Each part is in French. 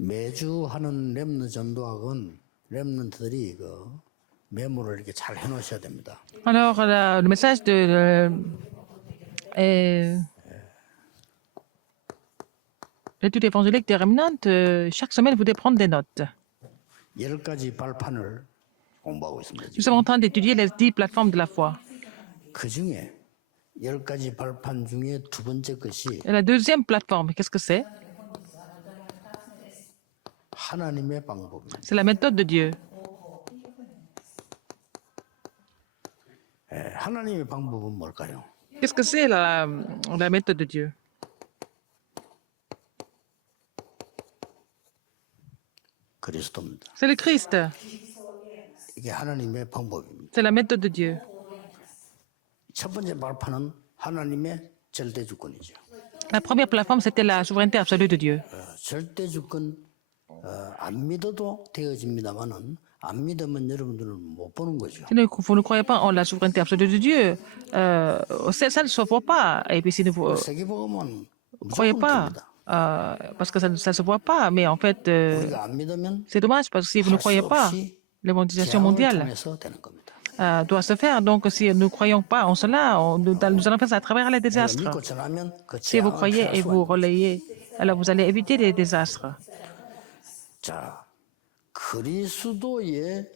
매주 하는 렘넌트 전도학은 렘넌트들이 그 메모를 이렇게 잘 해놓으셔야 됩니다. Alors, le message de l'étude évangélique des remnants, chaque semaine, vous devez prendre des notes. 10가지 발판을 공부하고 있습니다. Nous sommes en train d'étudier les 10 plateformes de la foi. 그 중에 10가지 발판 중에 두 번째 것이 Et la deuxième plateforme, qu'est-ce que c'est? 하나님의 방법입니다. C'est la méthode de Dieu. 하나님의 방법은 뭘까요? Qu'est-ce que c'est la méthode de Dieu? 그리스도입니다. C'est le Christ. 이게 하나님의 방법입니다. C'est la méthode de Dieu. 첫 번째 발판은 하나님의 절대 주권이죠. La première plateforme, c'était la souveraineté absolue de Dieu. 절대 주권 안 믿어도 되어집니다만은 안 믿으면 여러분들은 못 보는 거죠. Si vous ne croyez pas en la souveraineté absolue de Dieu, ça ne se voit pas. Et puis si vous ne 세계복음은 croyez 무조건 pas, 됩니다. parce que ça ne se voit pas, mais en fait, 우리가 안 믿으면 c'est dommage parce que si vous ne 할 수 croyez pas, 없이 l'évangélisation 재앙을 mondiale 통해서 되는 겁니다. doit se faire. Donc, si nous ne croyons pas en cela, nous allons faire ça à travers les 우리가 désastres. 믿고 전하면 그 Si vous 재앙을 croyez 피할 et 수가 vous 있는 거죠. relayez, alors vous allez éviter les désastres. 자, 그리스도의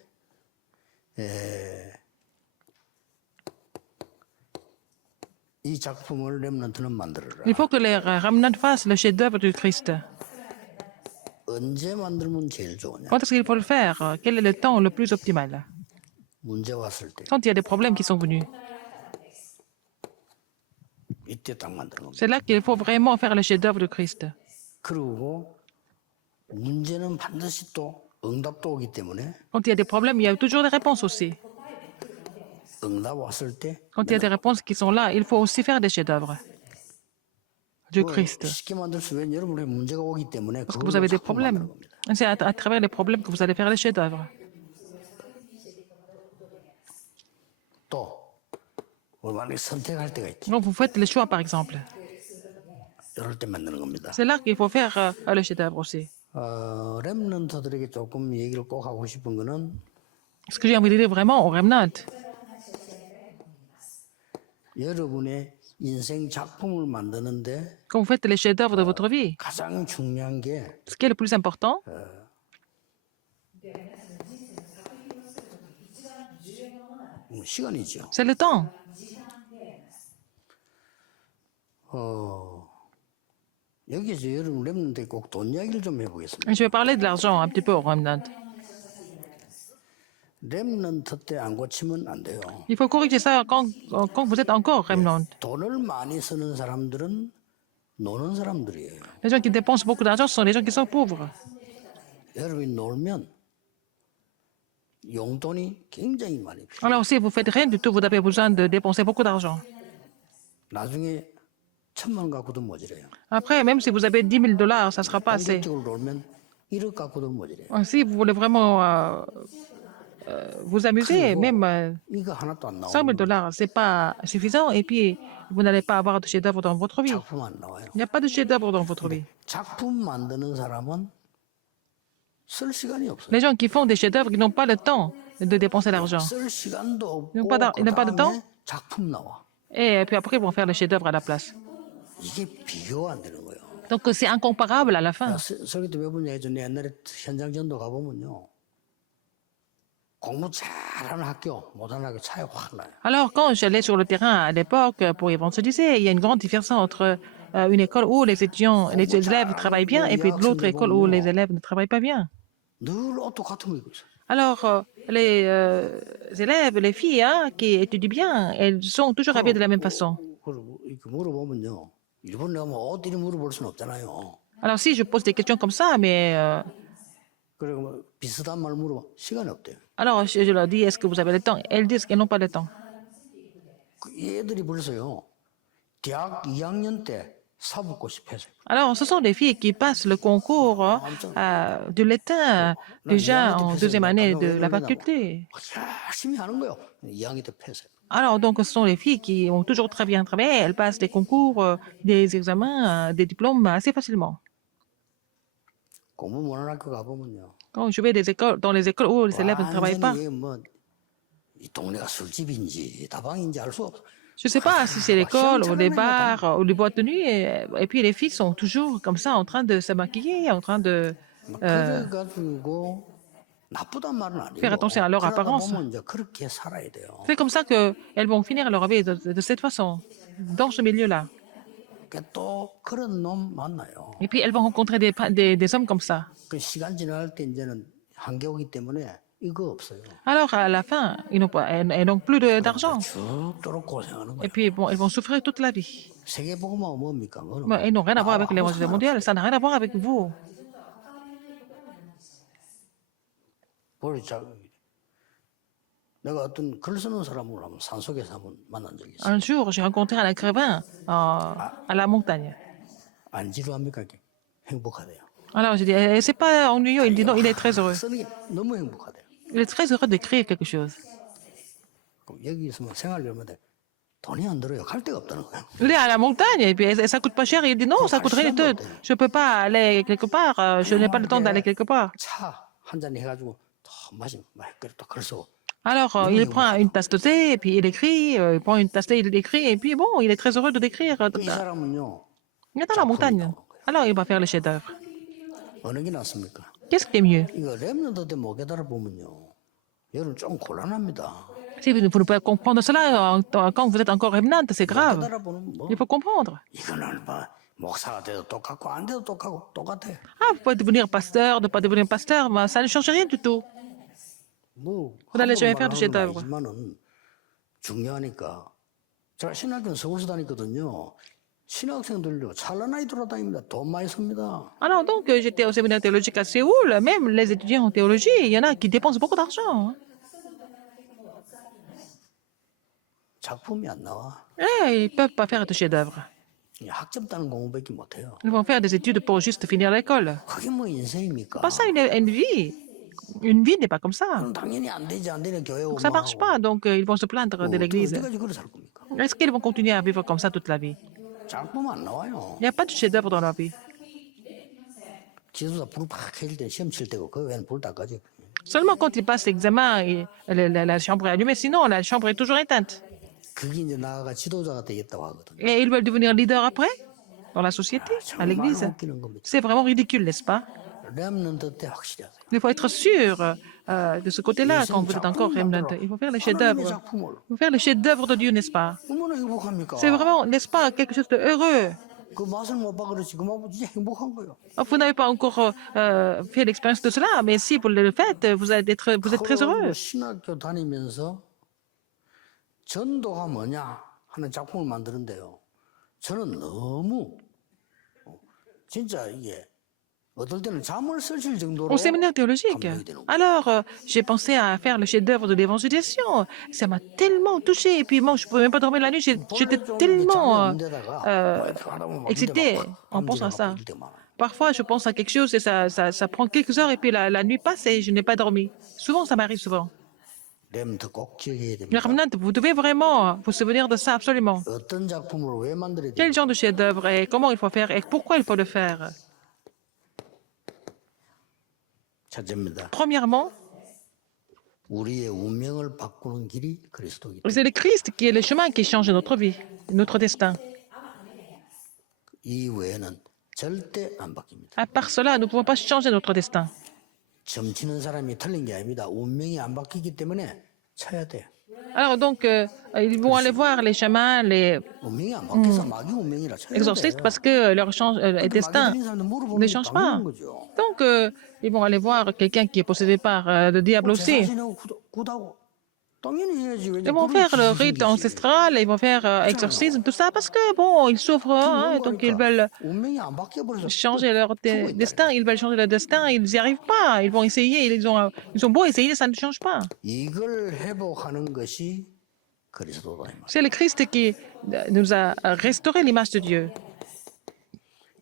이 작품을 렘넌트는 만들어라. Il faut que les remnants fassent le chef-d'œuvre du Christ. 언제 만들면 제일 좋으냐? Quand est-ce qu'il faut le faire? Quel est le temps le plus optimal? 문제 왔을 때 Quand il y a des problèmes qui sont venus. 이때 딱 만드는 겁니다. C'est là qu'il faut vraiment faire le chef-d'œuvre du Christ. 그리고 문제는 반드시 또 응답도 오기 때문에 Quand il y a des problèmes, il y a toujours des réponses aussi. 응답 왔을 때 Quand il y a des réponses qui sont là, il faut aussi faire des chefs-d'œuvre du Christ. 쉽게 만들 수 있는 여러분의 문제가 오기 때문에 Parce que vous 그걸로 avez des 작품 만드는 problèmes. 겁니다. C'est à travers les problèmes que vous allez faire les chefs-d'œuvre. 또 우리 만약에 선택할 때가 있죠. Donc, vous faites le choix, par exemple. 이럴 때 만드는 겁니다. C'est là qu'il faut faire le chef-d'œuvre aussi. 렘넌트들에게 조금 얘기를 꼭 하고 싶은 거는 Ce que j'ai envie de dire vraiment aux remnants, 여러분의 인생 작품을 만드는데 quand vous faites les chefs-d'œuvre de votre vie, 가장 중요한 게 ce qui est le plus important, 시간이죠. c'est le temps. 여기서 여러분 렘넌트에 꼭 돈 이야기를 좀 해보겠습니다. Je vais parler de l'argent un petit peu aux remnants. 렘넌트 때 안 고치면 안 돼요. Il faut corriger ça quand vous êtes encore remnant. 돈을 많이 쓰는 사람들은 노는 사람들이에요. Les gens qui dépensent beaucoup d'argent ce sont les gens qui sont pauvres. 여러분이 놀면 용돈이 굉장히 많이 필요해요. Alors si vous faites rien du tout, vous avez besoin de dépenser beaucoup d'argent. 나중에 1,000만 갖고도 모자라요. Après, même si vous avez 10 000 dollars, ça ne sera pas assez. 본격적으로 놀면 1억 갖고도 모자라요. Si vous voulez vraiment vous amuser, même 이거 하나도 안 100 000 나오면 dollars, ce n'est pas suffisant. Et puis, vous n'allez pas avoir de chef-d'œuvre dans votre vie. 작품 안 나와요. Il n'y a pas de chef-d'œuvre dans votre vie. 작품 만드는 사람은 쓸 시간이 없어요. Les gens qui font des chefs-d'œuvre, ils n'ont pas le temps de dépenser l'argent. 쓸 시간도 Ils n'ont 없고 pas ils n'ont pas de temps. 작품 나와. Et puis après, ils vont faire le chef-d'œuvre à la place. 이게 비교가 안 되는 거예요. Donc, c'est incomparable à la fin. 설교 때 몇 번 얘기했죠. 옛날에 현장 전도 가보면요. 공부 잘하는 학교, 못하는 학교 차이 확 나요. Alors, quand j'allais sur le terrain à l'époque pour évangéliser, il y a une grande différence entre une école où les étudiants, les élèves travaillent bien et puis l'autre école où les élèves ne travaillent pas bien. 늘 옷도 같은 거 입고 있어요. Alors, les élèves, les filles qui étudient bien, elles sont toujours habillées de la même façon. 그리고 이렇게 물어보면요. 일본 가면 옷 이름 물어볼 수는 없잖아요. Alors, si je pose des questions comme ça, mais 그리고 뭐 비슷한 말 물어봐. 시간이 없대요. alors je leur dis, est-ce que vous avez le temps? Elles disent qu'elles n'ont pas le temps. 이 애들이 벌써요. 대학 2학년 때 사법고시 패스. Alors, ce sont des filles qui passent le concours de l'État déjà en deuxième année de la faculté. 열심히 하는 거요. 2학년 때 패스. Alors, donc, ce sont les filles qui ont toujours très bien travaillé. Elles passent des concours, des examens, des diplômes assez facilement. 그 공부 못하는 학교 가보면요. Quand je vais dans les écoles où les élèves ne travaillent pas, 완전히 뭐이 동네가 술집인지 다방인지 알 수 없어. je ne sais pas si c'est l'école ou les bars ou les boîtes de nuit. Et puis les filles sont toujours comme ça en train de se maquiller, en train de 그래가지고 나쁘단 말은 faire 아니고 attention à leur 그러다 apparence. 보면 이제 그렇게 살아야 돼요. C'est comme ça qu'elles vont finir leur vie de cette façon, dans ce milieu-là. 그러니까 또 그런 놈 만나요. Et puis elles vont rencontrer des hommes comme ça. 그 시간 지날 때 이제는 한계 오기 때문에 이거 없어요. Alors à la fin, elles n'ont plus d'argent. 죽도록 고생하는 Et 거예요. puis bon, elles vont souffrir toute la vie. 세계복음하고 뭡니까? 그거는 Mais elles n'ont rien à voir avec 나하고 l'évangile mondial, ça n'a rien à voir avec vous. 보자. 내가 어떤 글 쓰는 사람을 한번 산속에서 한번 만난 적이 있어요. Un jour, j'ai rencontré un écrivain à la montagne. 안 지루합니까? 이게? 행복하대요. Alors j'ai dit, c'est pas ennuyeux. Il dit non, il est très heureux. 쓰는 게 너무 행복하대요. Il est très heureux d'écrire quelque chose. 그럼 여기 있으면 생활료인데 돈이 안 들어요. 갈 데가 없다는 거예요. Il est à la montagne et puis ça coûte pas cher. Il dit non, ça coûte rien du tout. Je peux pas aller quelque part. Je n'ai pas le temps d'aller quelque part. 차 한 잔 해가지고 또 마시면 또 글 쓰고. Alors il prend une tasse de thé et puis il écrit. Il prend une tasse de thé, il écrit et puis bon, il est très heureux de décrire. 이 사람은요 Il est dans la montagne. Alors il va faire le chef-d'œuvre. 어느 게 낫습니까? Qu'est-ce qui est mieux? 이거 랩런드 때 못 깨달아 보면요, 여러분 좀 곤란합니다. Si vous ne pouvez pas comprendre cela quand vous êtes encore remnant, c'est grave. 깨달아 보면 뭐 Il faut comprendre. 이거는 뭐 목사가 돼도 똑같고 안 돼도 똑같아. Ah, vous pouvez devenir pasteur, ne pas devenir pasteur, mais ça ne change rien du tout. 뭐 Vous n'allez jamais 함부로 faire de 말하는 건 chef-d'œuvre. 아니지만은 중요하니까 제가 신학교 서울서 다녔거든요. 신학생들요 찬란하게 돌아다닙니다. 돈 많이 씁니다. Alors donc, j'étais au séminaire théologique à Séoul, même les étudiants en théologie, il y en a qui dépensent beaucoup d'argent. Hein. 작품이 안 나와. Et ils ne peuvent pas faire de chef-d'œuvre. 학점 따는 공부밖에 못해요. Ils vont faire des études pour juste finir l'école. 그게 뭐 인생입니까? Pas ça une vie. Une vie n'est pas comme ça. 그럼 당연히 안 되지 안 되는 교회 오고 Ça ne marche pas, donc ils vont se plaindre de l'église. 어디까지 그래 살 겁니까? Est-ce qu'ils vont continuer à vivre comme ça toute la vie? 작품 안 나와요. Il n'y a pas de chef-d'œuvre dans leur vie. 지도자 불 팍 켜질 때 시험 칠 때고 그 외에는 불 다 꺼져. Seulement quand ils passent l'examen, la chambre est allumée, sinon la chambre est toujours éteinte. 그게 이제 나아가 지도자가 되겠다고 하거든요. Et ils veulent devenir leaders après, dans la société, à l'église. 웃기는 겁니다. C'est vraiment ridicule, n'est-ce pas? 렘넌트 때 확실히 하세요. Il faut être sûr de ce côté-là quand vous êtes encore remnant. Il faut faire le 하나님의 chef-d'œuvre. 작품을 Il faut faire le chef-d'œuvre de Dieu, n'est-ce pas? 얼마나 행복합니까? C'est vraiment, n'est-ce pas, quelque chose de heureux. 그 맛을 못 봐 그렇지 그 맛 진짜 행복한 거예요. Vous n'avez pas encore fait l'expérience de cela, mais si vous le faites, vous êtes très heureux. 신학교 다니면서 전도가 뭐냐 하는 작품을 만드는데요. 저는 너무 진짜 이게 어떨 때는 잠을 설칠 정도로 Au séminaire théologique. 감동이 되는 거예요. Alors, j'ai pensé à faire le chef-d'œuvre de l'évangélisation. Ça m'a tellement touché. Et puis, moi, je ne pouvais même pas dormir la nuit. J'étais tellement excitée en pensant à ça. Parfois, je pense à quelque chose et ça prend quelques heures et puis la nuit passe et je n'ai pas dormi. Souvent, ça m'arrive souvent. 렘트 꼭 기억해야 Le 됩니다. Remnant, vous devez vraiment vous souvenir de ça absolument. 어떤 작품을 왜 만들어야 돼? Quel genre de chef-d'œuvre et comment il faut faire et pourquoi il faut le faire. 첫째입니다. Premièrement, 우리의 운명을 바꾸는 길이 그리스도이기 c'est le Christ qui est le chemin qui change notre vie, notre destin. 이 외에는 절대 안 바뀝니다. À part cela, nous ne pouvons pas changer notre destin. 점치는 사람이 틀린 게 아닙니다. 운명이 안 바뀌기 때문에 쳐야 돼요. Alors donc, ils vont aller voir les chamans, les 운명이 안 바뀌어서 마귀 운명이라 쳐야 exorcistes, 돼요. parce que leur destin 마귀 들린 사람들 물어보는 ne 게 change pas. 당연한 거죠. Donc, ils vont aller voir quelqu'un qui est possédé par le diable aussi. 제사지내고 구다고 당연히 해야지. Ils vont faire le rite ancestral, ils vont faire exorcisme, tout ça, parce que, bon, ils souffrent, hein, donc ils veulent 운명이 안 바뀌어 버려서 changer leur destin, ils veulent changer leur destin, ils n'y arrivent pas, ils vont essayer, ils ont beau essayer, ça ne change pas. 이걸 회복하는 것이 그리스도다 이 말. C'est le Christ qui nous a restauré l'image de Dieu.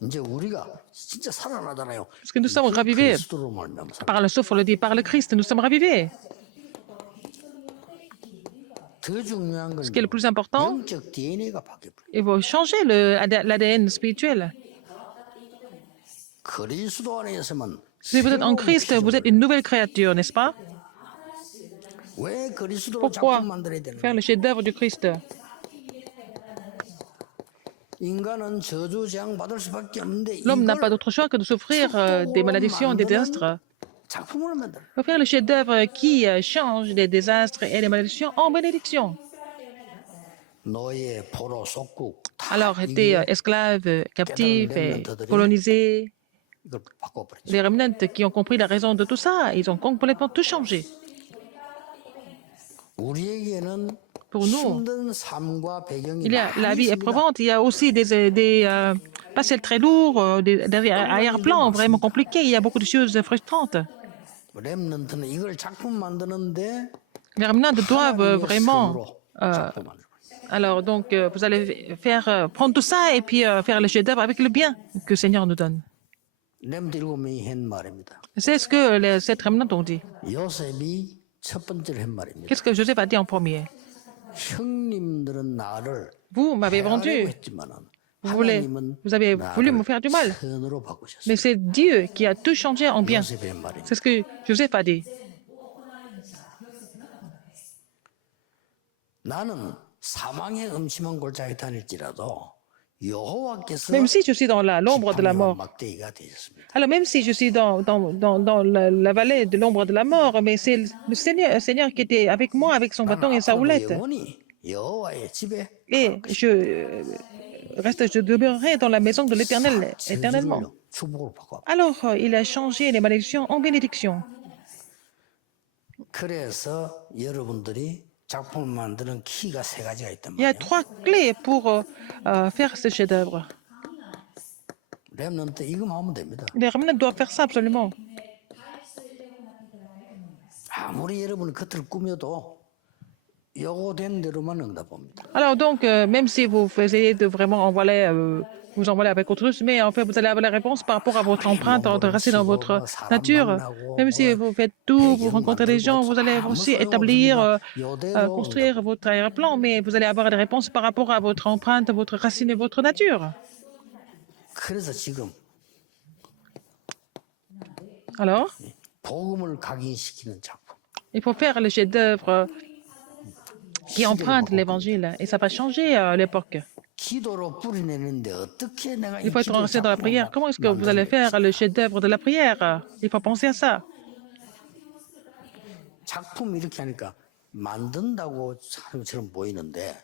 이제 우리가 진짜 살아나잖아요. Parce que nous sommes ravivés 그리스도로 말미암아 살아. par le souffle, le dit par le Christ, nous sommes ravivés. 더 중요한 건 Ce qui est le plus important, 영적 DNA가 바뀌어 버려. il faut changer l'ADN spirituel. 그리스도 안에서만 Si vous êtes en Christ, vous êtes une nouvelle créature, n'est-ce pas? 왜 그리스도로 Pourquoi 작품 만들어야 되는 faire 거예요? le chef-d'œuvre du Christ? 인간은 저주 재앙 받을 수밖에 없는데 L'homme n'a pas 이걸 d'autre choix que de souffrir des 축복으로 malédictions, des 만드는 désastres. 작품을 만들어. Il faut faire le chef-d'œuvre qui change les désastres et les malédictions en bénédictions. 노예, 포로, 속국 다 Alors, étaient esclaves, captifs, et colonisés, 이걸 바꿔버렸죠. les remnants qui ont compris la raison de tout ça, ils ont complètement tout changé. 우리에게는 Pour nous, 힘든 삶과 배경이 il y a la 많이 vie 있습니다. éprouvante, il y a aussi des passels très lourds, des arrière-plans vraiment compliqués, il y a beaucoup de choses frustrantes. 렘넌트는 이걸 작품 만드는데 Les remnants doivent 하나님의 vraiment... 손으로 작품 만들고 alors, donc, vous allez faire prendre tout ça et puis faire le chef-d'œuvre avec le bien que le Seigneur nous donne. 렘넌트 7명이 한 말입니다. C'est ce que les sept remnants ont dit. 요셉이 첫 번째로 한 말입니다. Qu'est-ce que Joseph a dit en premier? 형님들은 나를 Vous m'avez 해하려고 vendu, 했지만은 vous avez voulu me faire du mal. 선으로 바꾸셨어요. Mais c'est Dieu qui a tout changé en bien. 요셉의 한 말입니다. C'est ce que Joseph a dit. 나는 사망의 음침한 골짜기 다닐지라도 여호와께서 Même si je suis dans l'ombre de la 지팡이와 mort, 막대기가 되셨습니다. alors même si je suis dans la vallée de l'ombre de la mort, mais c'est le Seigneur qui était avec moi, avec son bâton et sa 앞으로도 houlette. 영원히 여호와의 집에 Et je demeurerai dans la maison de l'Éternel éternellement. 저주를 축복으로 바꿔. Alors, il a changé les malédictions en bénédictions. 그래서 여러분들이 작품을 만드는 키가 세 가지가 있단 Il y a 말이에요. 3 clés pour faire ce chef-d'œuvre. 렘넌트 이거만 하면 됩니다. Les remnants doivent faire ça absolument. 아무리 여러분이 겉을 꾸며도 요거 된 대로만 응답합니다. Alors donc, même si vous essayez de vraiment vous envoler avec autre chose, mais en fait, vous allez avoir la réponse par rapport à votre empreinte racine dans votre nature. Même si vous faites tout, vous rencontrez des gens, vous allez aussi établir, construire votre arrière-plan, mais vous allez avoir des réponses par rapport à votre empreinte, votre racine et votre nature. 그래서 지금 Alors, 복음을 각인시키는 작품. il faut faire le chef-d'œuvre qui emprunte l'évangile, et ça va changer l'époque. 기도로 뿌리내는데 어떻게 내가 이 Il faut être 기도의 resté dans la 작품을 prière. Comment est-ce que vous allez faire le chef-d'œuvre de la prière? Il faut penser à ça. 작품 이렇게 하니까 만든다고 사람처럼 보이는데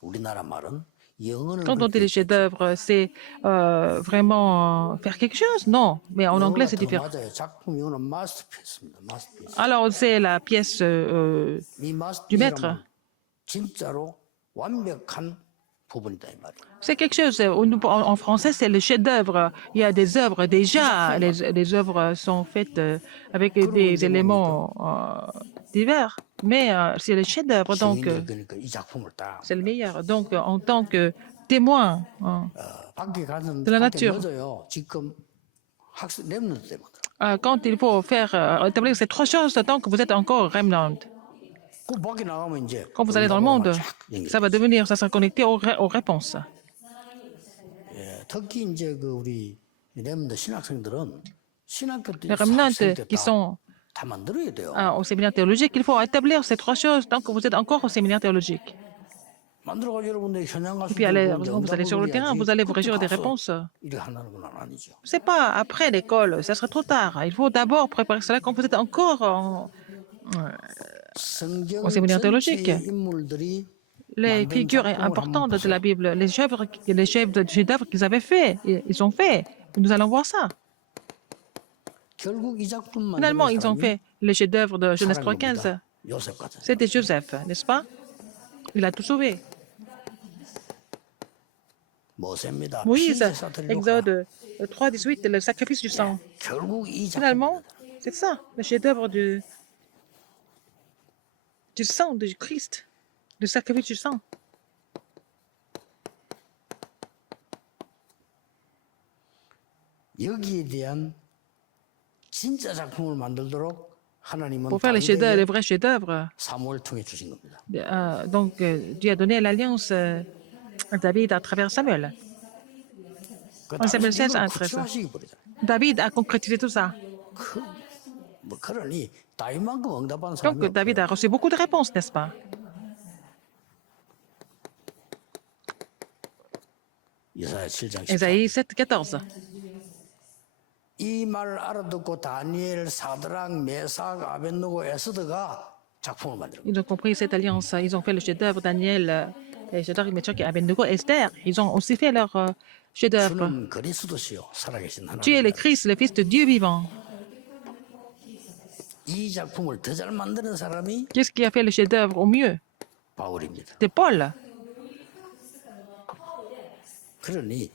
우리나라 말은 영어를 Quand on dit le chef-d'œuvre, c'est vraiment faire quelque chose? Non, mais en anglais, c'est différent. 맞아요. 작품 영어는 마스터피스입니다. 마스터피스. Alors, c'est la pièce 이 du maître. 마스터피스는 진짜로 완벽한 부분이다 이 말이에요. C'est quelque chose, en français, c'est le chef-d'œuvre. Il y a des œuvres déjà, les œuvres sont faites avec des éléments divers, mais c'est le chef-d'œuvre, donc 증인들 그러니까 이 작품을 딱 c'est le meilleur. Donc, en tant que témoin, 밖에 가는 de la 한테 nature. 늦어요. 지금 학생 렘넌트 때문에. quand il faut faire établir ces 3 choses, tant que vous êtes encore remnant. 그 밖에 나가면 이제 Quand vous allez dans le monde, ça va devenir, ça sera connecté aux réponses. 예, 특히 이제 그 우리 렘넌트 신학생들은 신학교 때 Les remnants 학생 때 qui sont 다 만들어야 돼요. au séminaire théologique, il faut établir ces 3 choses tant que vous êtes encore au séminaire théologique. 만들어가지고 여러분들이 현장 가서 Et puis, quand vous allez sur le terrain, vous allez vous réjouir des réponses. 이렇게 한다는 건 아니죠. C'est pas après l'école, ça serait trop tard. Il faut d'abord préparer cela quand vous êtes encore 성경 au séminaire théologique. 전체의 인물들이 Les figures importantes de la Bible, les chefs d'œuvre qu'ils avaient fait, ils ont fait. Nous allons voir ça. 결국 이 작품 Finalement, 만드는 ils ont 사람이 fait le chef-d'œuvre de Genèse 3.15. 요셉 같은. C'était Joseph, n'est-ce pas? Il a tout sauvé. 모세입니다. Moïse, 피제사 드리러 가. Exode 3.18, le sacrifice du sang. 결국 이 Finalement, 작품 c'est ça, le chef-d'œuvre du sang de Christ, le sacrifice du sang. 여기에 대한 진짜 작품을 만들도록 하나님은 Pour faire les chefs-d'œuvre, les 다윗에게 vrais chefs-d'œuvre, 사무엘 통해 주신 겁니다. donc Dieu a donné l'alliance à David à travers Samuel. 그 En Samuel 당시 16, 이걸 1, 13. 구체화시키 버리잖아요. David a concrétisé tout ça. 뭐 그러니 다윗만큼 응답한 Donc 사람이 David 없어요. a reçu beaucoup de réponses, n'est-ce pas? 이사야 7장 14절. Ésaïe 7, 14. 이 말을 알아듣고 다니엘, 사드락, 메삭, 아벤누고, 에스더가 작품을 만들고 Ils ont compris cette alliance. Ils ont fait le chef-d'œuvre. Daniel, Shadrach, Meshach et Abednego, Esther. Ils ont aussi fait leur chef-d'œuvre. 주는 그리스도시요 살아계신 Tu es le 하나님. Christ, le Fils de Dieu vivant. 이 작품을 더 잘 만드는 사람이 Qu'est-ce qui a fait le chef-d'œuvre au mieux? 바울입니다. C'est Paul. 그러니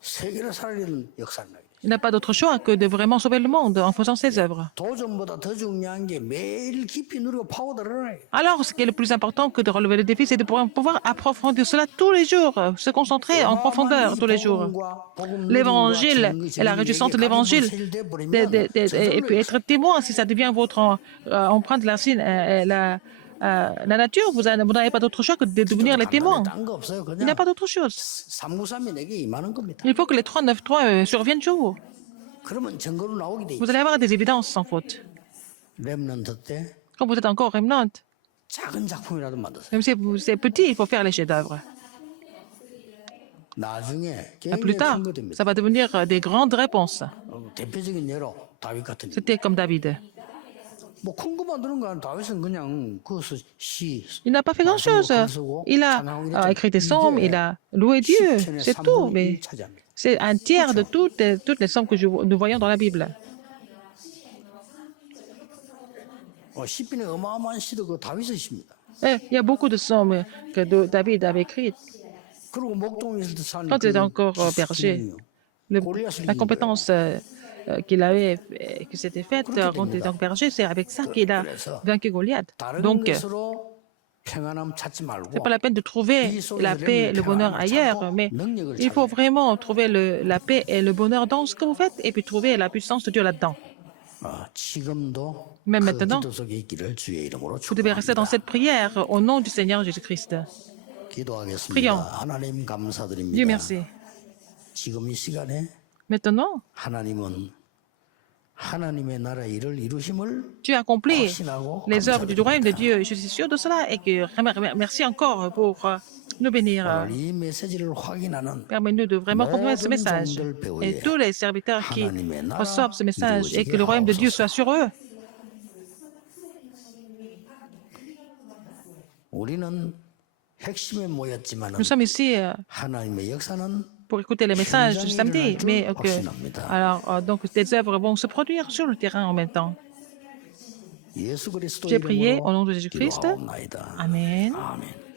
세계를 살리는 역사를 하게 돼. Il n'a pas d'autre choix que de vraiment sauver le monde en faisant ses œuvres. 도전보다 더 중요한 게 매일 깊이 누리고 파고들어라. Alors, ce qui est le plus important que de relever le défi, c'est de pouvoir approfondir cela tous les jours, se concentrer en profondeur tous les jours. L'évangile et la réjouissance de l'évangile, et puis être témoin, si ça devient votre empreinte de la racine, la nature, vous n'avez pas d'autre choix que de devenir les témoins. 딴거 없어요. Il n'y a 그냥 pas d'autre chose. 393이 내게 임하는 겁니다. Il faut que les 393 surviennent chez vous. 그러면 증거로 나오게 돼. Vous allez avoir des évidences sans faute. 렘넌트 때 Quand vous êtes encore remnant, 작은 작품이라도 만드세요. même si c'est petit, il faut faire les chefs-d'œuvre. 나중에 Plus 굉장히 tard, 큰 거 됩니다. ça va devenir des grandes réponses. 대표적인 예로 다윗 같은. C'était comme David. 뭐큰 거 만드는 거 아니야. 다윗은 그냥 그것을 시. Il n'a pas fait grand-chose. Il a écrit des psaumes, il a loué Dieu, c'est tout. Mais c'est un tiers de toutes les psaumes que nous voyons dans la Bible. 시편의 어마어마한 시도 그 다윗의 시입니다. Il y a beaucoup de psaumes que David avait écrits 그리고 목동에서 산 quand il était encore berger. La compétence qu'il avait, que s'était faite quand il était encore berger, c'est avec ça qu'il a vaincu Goliath. 다른 Donc, 것으로 평안함 찾지 말고 c'est pas la peine de trouver la paix, le bonheur ailleurs, mais il faut vraiment trouver la paix et le bonheur dans ce que vous faites et puis trouver la puissance de Dieu là-dedans. 지금도 Même 그 maintenant, 기도 속에 있기를 주의 이름으로 vous devez rester dans 축복합니다. cette prière au nom du Seigneur Jésus-Christ. 기도하겠습니다. Prions. 하나님 Dieu 감사드립니다. merci. 지금 이 시간에 Maintenant, 하나님은 하나님의 나라 일을 이루심을 tu accomplis 확신하고 les œuvres du royaume de 감사드립니다. Dieu. Je suis sûr de cela et que merci encore pour nous bénir. 오늘 이 메시지를 확인하는 Permets-nous de vraiment comprendre ce message. Et tous les serviteurs qui reçoivent ce message et que le royaume de Dieu soit sur eux. 우리는 핵심에 모였지만 Nous sommes ici 하나님의 역사는 pour écouter les messages du samedi, mais donc des œuvres vont se produire sur le terrain en même temps. 예수 그리스도 J'ai prié 이름으로 au nom de Jésus-Christ. 기도하옵나이다. Amen. 아멘.